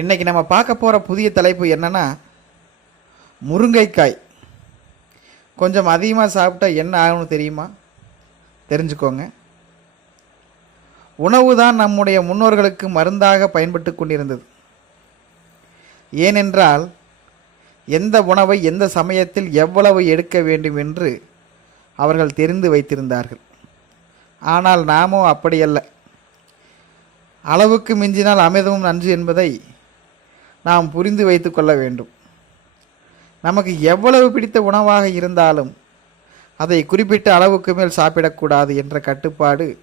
இன்றைக்கி நம்ம பார்க்க போகிற புதிய தலைப்பு என்னென்னா முருங்கைக்காய். கொஞ்சம் அதிகமாக சாப்பிட்டா என்ன ஆகும்னு தெரியுமா? தெரிஞ்சுக்கோங்க. உணவு தான் நம்முடைய முன்னோர்களுக்கு மருந்தாக பயன்பட்டு கொண்டிருந்தது. ஏனென்றால் எந்த உணவை எந்த சமயத்தில் எவ்வளவு எடுக்க வேண்டும் என்று அவர்கள் தெரிந்து வைத்திருந்தார்கள். ஆனால் நாமோ அப்படியல்ல. அளவுக்கு மிஞ்சினால் அமிர்தமும் நன்று என்பதை நாம் புரிந்து வைத்து கொள்ள வேண்டும். நமக்கு எவ்வளவு பிடித்த உணவாக இருந்தாலும் அதை குறிப்பிட்ட அளவுக்கு மேல் சாப்பிடக்கூடாது என்ற கட்டுப்பாடு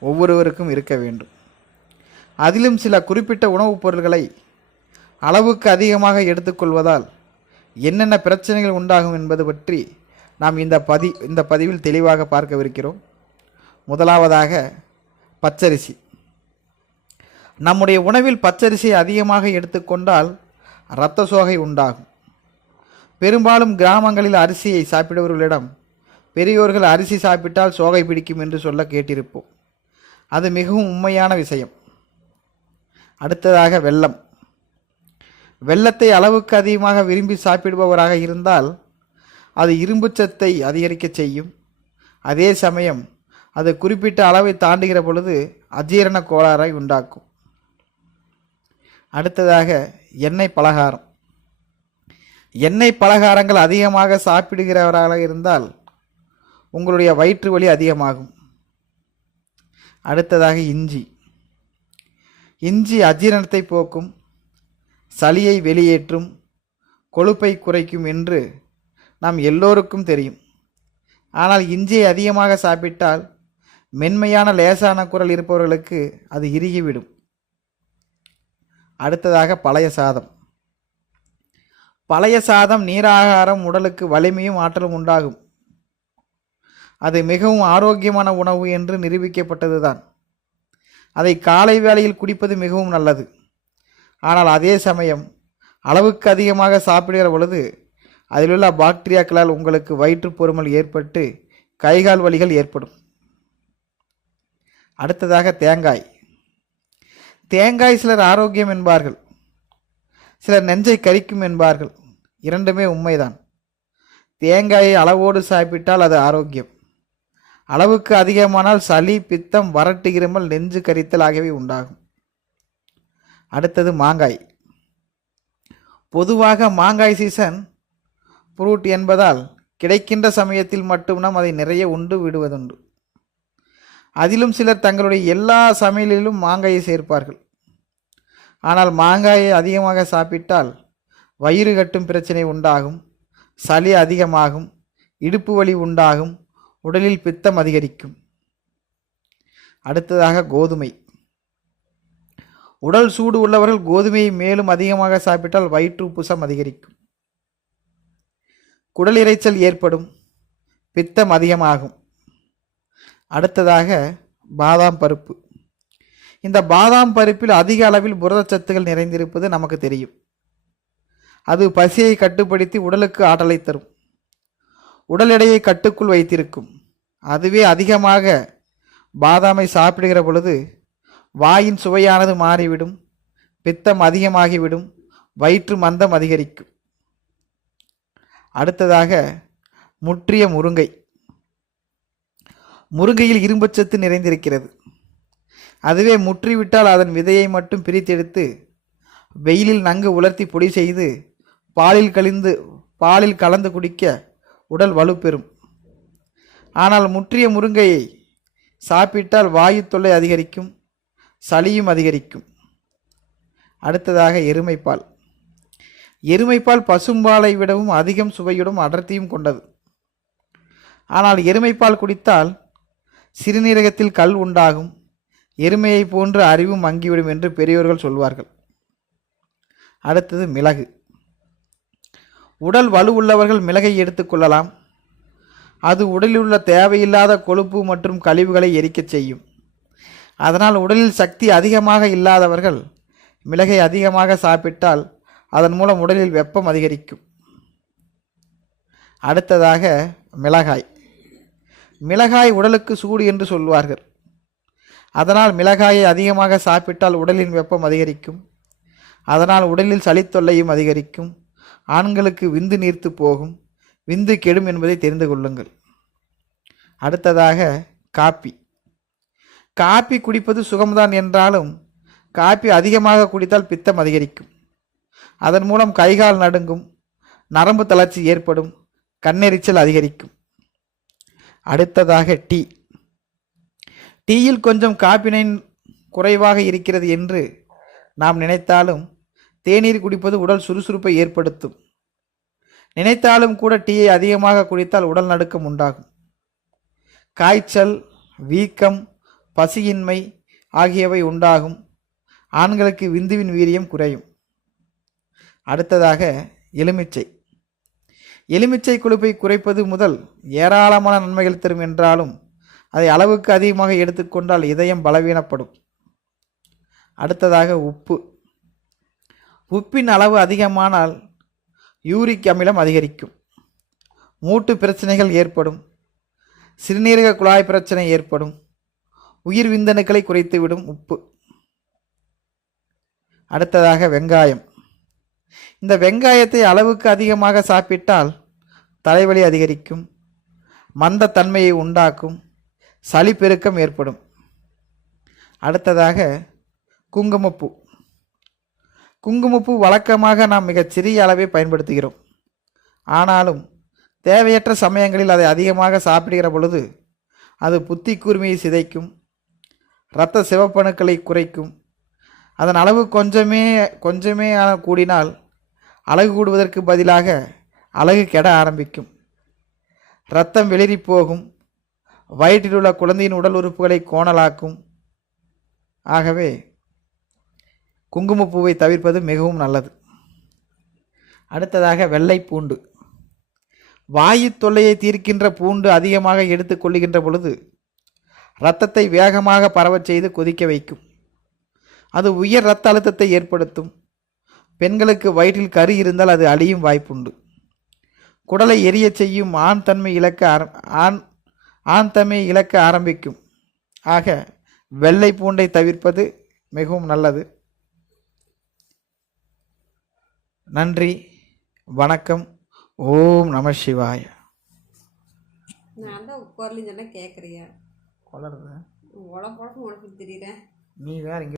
ஒவ்வொருவருக்கும் இருக்க வேண்டும். அதிலும் சில குறிப்பிட்ட உணவுப் பொருள்களை அளவுக்கு அதிகமாக எடுத்துக்கொள்வதால் என்னென்ன பிரச்சனைகள் உண்டாகும் என்பது பற்றி நாம் இந்த பதி இந்த பதிவில் தெளிவாக பார்க்கவிருக்கிறோம். முதலாவதாக பச்சரிசி. நம்முடைய உணவில் பச்சரிசி அதிகமாக எடுத்துக்கொண்டால் இரத்த சோகை உண்டாகும். பெரும்பாலும் கிராமங்களில் அரிசியை சாப்பிடுபவர்களிடம் பெரியோர்கள் அரிசி சாப்பிட்டால் சோகை பிடிக்கும் என்று சொல்ல கேட்டிருப்போம். அது மிகவும் உண்மையான விஷயம். அடுத்ததாக வெள்ளம் வெள்ளத்தை அளவுக்கு அதிகமாக விரும்பி சாப்பிடுபவராக இருந்தால் அது இரும்புச்சத்தை அதிகரிக்கச் செய்யும். அதே சமயம் அது குறிப்பிட்ட அளவை தாண்டுகிற பொழுது அஜீரண கோளாறை உண்டாக்கும். அடுத்ததாக எண்ணெய் பலகாரம். எண்ணெய் பலகாரங்கள் அதிகமாக சாப்பிடுகிறவராக இருந்தால் உங்களுடைய வயிற்று வலி அதிகமாகும். அடுத்ததாக இஞ்சி. இஞ்சி அஜீரணத்தை போக்கும் சளியை வெளியேற்றும் கொழுப்பை குறைக்கும் என்று நாம் எல்லோருக்கும் தெரியும். ஆனால் இஞ்சியை அதிகமாக சாப்பிட்டால் மென்மையான லேசான குரல் இருப்பவர்களுக்கு அது இறுகிவிடும். அடுத்ததாக பழைய சாதம். பழைய சாதம் நீராகாரம் உடலுக்கு வலிமையும் ஆற்றலும் உண்டாகும். அது மிகவும் ஆரோக்கியமான உணவு என்று நிரூபிக்கப்பட்டதுதான். அதை காலை வேளையில் குடிப்பது மிகவும் நல்லது. ஆனால் அதே சமயம் அளவுக்கு அதிகமாக சாப்பிடுகிற பொழுது அதிலுள்ள பாக்டீரியாக்களால் உங்களுக்கு வயிற்று பொறுமல் ஏற்பட்டு கைகால் வலிகள் ஏற்படும். அடுத்ததாக தேங்காய். தேங்காய் சிலர் ஆரோக்கியம் என்பார்கள். சிலர் நெஞ்சை கரிக்கும் என்பார்கள். இரண்டுமே உண்மைதான். தேங்காயை அளவோடு சாப்பிட்டால் அது ஆரோக்கியம். அளவுக்கு அதிகமானால் சளி பித்தம் வறட்டு இருமல் நெஞ்சு கரித்தல் ஆகியவை உண்டாகும். அடுத்தது மாங்காய். பொதுவாக மாங்காய் சீசன் ஃப்ரூட் என்பதால் கிடைக்கின்ற சமயத்தில் மட்டும் நாம் அதை நிறைய உண்டு விடுவதுண்டு. அதிலும் சிலர் தங்களுடைய எல்லா சமையலிலும் மாங்காயை சேர்ப்பார்கள். ஆனால் மாங்காயை அதிகமாக சாப்பிட்டால் வயிறு கட்டும் பிரச்சனை உண்டாகும் சளி அதிகமாகும் இடுப்பு வலி உண்டாகும் உடலில் பித்தம் அதிகரிக்கும். அடுத்ததாக கோதுமை. உடல் சூடு உள்ளவர்கள் கோதுமையை மேலும் அதிகமாக சாப்பிட்டால் வயிற்று உப்புசம் அதிகரிக்கும். குடல் இரைச்சல் ஏற்படும் பித்தம் அதிகமாகும். அடுத்ததாக பாதாம் பருப்பு. இந்த பாதாம் பருப்பில் அதிக அளவில் புரதச்சத்துகள் நிறைந்திருப்பது நமக்கு தெரியும். அது பசியை கட்டுப்படுத்தி உடலுக்கு ஆற்றலை தரும். உடல் எடையை கட்டுக்குள் வைத்திருக்கும். அதுவே அதிகமாக பாதாமை சாப்பிடுகிற பொழுது வாயின் சுவையானது மாறிவிடும் பித்தம் அதிகமாகிவிடும் வயிற்று மந்தம் அதிகரிக்கும். அடுத்ததாக முற்றிய முருங்கை. முருங்கையில் இரும்பச்சத்து நிறைந்திருக்கிறது. அதுவே முற்றிவிட்டால் அதன் விதையை மட்டும் பிரித்தெடுத்து வெயிலில் நன்கு உலர்த்தி பொடி செய்து பாலில் கழிந்து பாலில் கலந்து குடிக்க உடல் வலுப்பெறும். ஆனால் முற்றிய முருங்கையை சாப்பிட்டால் வாயு தொல்லை அதிகரிக்கும் சளியும் அதிகரிக்கும். அடுத்ததாக எருமைப்பால். எருமைப்பால் பசும்பாலை விடவும் அதிகம் சுவையுடன் அடர்த்தியும் கொண்டது. ஆனால் எருமைப்பால் குடித்தால் சிறுநீரகத்தில் கல் உண்டாகும். எருமையை போன்று அறிவும் மங்கிவிடும் என்று பெரியோர்கள் சொல்வார்கள். அடுத்தது மிளகு. உடல் வலு உள்ளவர்கள் மிளகை எடுத்துக்கொள்ளலாம் அது உடலில் உள்ள தேவையில்லாத கொழுப்பு மற்றும் கழிவுகளை எரிக்கச் செய்யும். அதனால் உடலில் சக்தி அதிகமாக இல்லாதவர்கள் மிளகை அதிகமாக சாப்பிட்டால் அதன் மூலம் உடலில் வெப்பம் அதிகரிக்கும். அடுத்ததாக மிளகாய். மிளகாய் உடலுக்கு சூடு என்று சொல்வார்கள். அதனால் மிளகாயை அதிகமாக சாப்பிட்டால் உடலின் வெப்பம் அதிகரிக்கும். அதனால் உடலில் சளித்தொல்லையும் அதிகரிக்கும். ஆண்களுக்கு விந்து நீர்த்து போகும். விந்து கெடும் என்பதை தெரிந்து கொள்ளுங்கள். அடுத்ததாக காப்பி. காப்பி குடிப்பது சுகம்தான் என்றாலும் காப்பி அதிகமாக குடித்தால் பித்தம் அதிகரிக்கும். அதன் மூலம் கைகால் நடுங்கும் நரம்பு தளர்ச்சி ஏற்படும் கண்ணெரிச்சல் அதிகரிக்கும். அடுத்ததாக டீ. டீயில் கொஞ்சம் காப்பினைன் குறைவாக இருக்கிறது என்று நாம் நினைத்தாலும் தேநீர் குடிப்பது உடல் சுறுசுறுப்பை ஏற்படுத்தும். நினைத்தாலும் கூட டீயை அதிகமாக குடித்தால் உடல் நடுக்கம் உண்டாகும். காய்ச்சல் வீக்கம் பசியின்மை ஆகியவை உண்டாகும். ஆண்களுக்கு விந்துவின் வீரியம் குறையும். அடுத்ததாக எலுமிச்சை. எலுமிச்சை கொழுப்பை குறைப்பது முதல் ஏராளமான நன்மைகள் தரும் என்றாலும் அதை அளவுக்கு அதிகமாக எடுத்துக்கொண்டால் இதயம் பலவீனப்படும். அடுத்ததாக உப்பு. உப்பின் அளவு அதிகமானால் யூரிக் அமிலம் அதிகரிக்கும். மூட்டு பிரச்சனைகள் ஏற்படும். சிறுநீரக குழாய் பிரச்சனை ஏற்படும். உயிர் விந்தணுக்களை குறைத்துவிடும் உப்பு. அடுத்ததாக வெங்காயம். இந்த வெங்காயத்தை அளவுக்கு அதிகமாக சாப்பிட்டால் தலைவலி அதிகரிக்கும் மந்தத்தன்மையை உண்டாக்கும் சளி பெருக்கம் ஏற்படும். அடுத்ததாக குங்குமப்பூ. குங்குமப்பூ வழக்கமாக நாம் மிகச் சிறிய அளவே பயன்படுத்துகிறோம். ஆனாலும் தேவையற்ற சமயங்களில் அதை அதிகமாக சாப்பிடுகிற பொழுது அது புத்தி கூர்மையை சிதைக்கும் இரத்த சிவப்பணுக்களை குறைக்கும் அதன் அளவு கொஞ்சமே கொஞ்சமே கூடினால் அழகு கூடுவதற்கு பதிலாக அழகு கெட ஆரம்பிக்கும். இரத்தம் வெளிரி போகும் வயிற்றில் உள்ள குழந்தையின் உடல் உறுப்புகளை கோணலாக்கும். ஆகவே குங்குமப்பூவை தவிர்ப்பது மிகவும் நல்லது. அடுத்ததாக வெள்ளை பூண்டு. வாயு தொல்லையை தீர்க்கின்ற பூண்டு அதிகமாக எடுத்துக்கொள்ளுகின்ற பொழுது இரத்தத்தை வேகமாக பரவச் செய்து கொதிக்க வைக்கும். அது உயர் இரத்த அழுத்தத்தை ஏற்படுத்தும். பெண்களுக்கு வயிற்றில் கரு இருந்தால் அது அழியும் வாய்ப்புண்டு. குடலை எரியச் செய்யும் ஆண் தன்மை இழக்க ஆர- ஆண் ஆண் தன்மை இழக்க ஆரம்பிக்கும். ஆக வெள்ளை பூண்டை தவிர்ப்பது மிகவும் நல்லது. நன்றி வணக்கம். ஓம் நம சிவாய. நான் தான் உட்கார்லின்னு சொன்னால் கேட்குறியா வளருது உழப்பழக்கம் உனக்கு தெரியுறேன் நீ வேற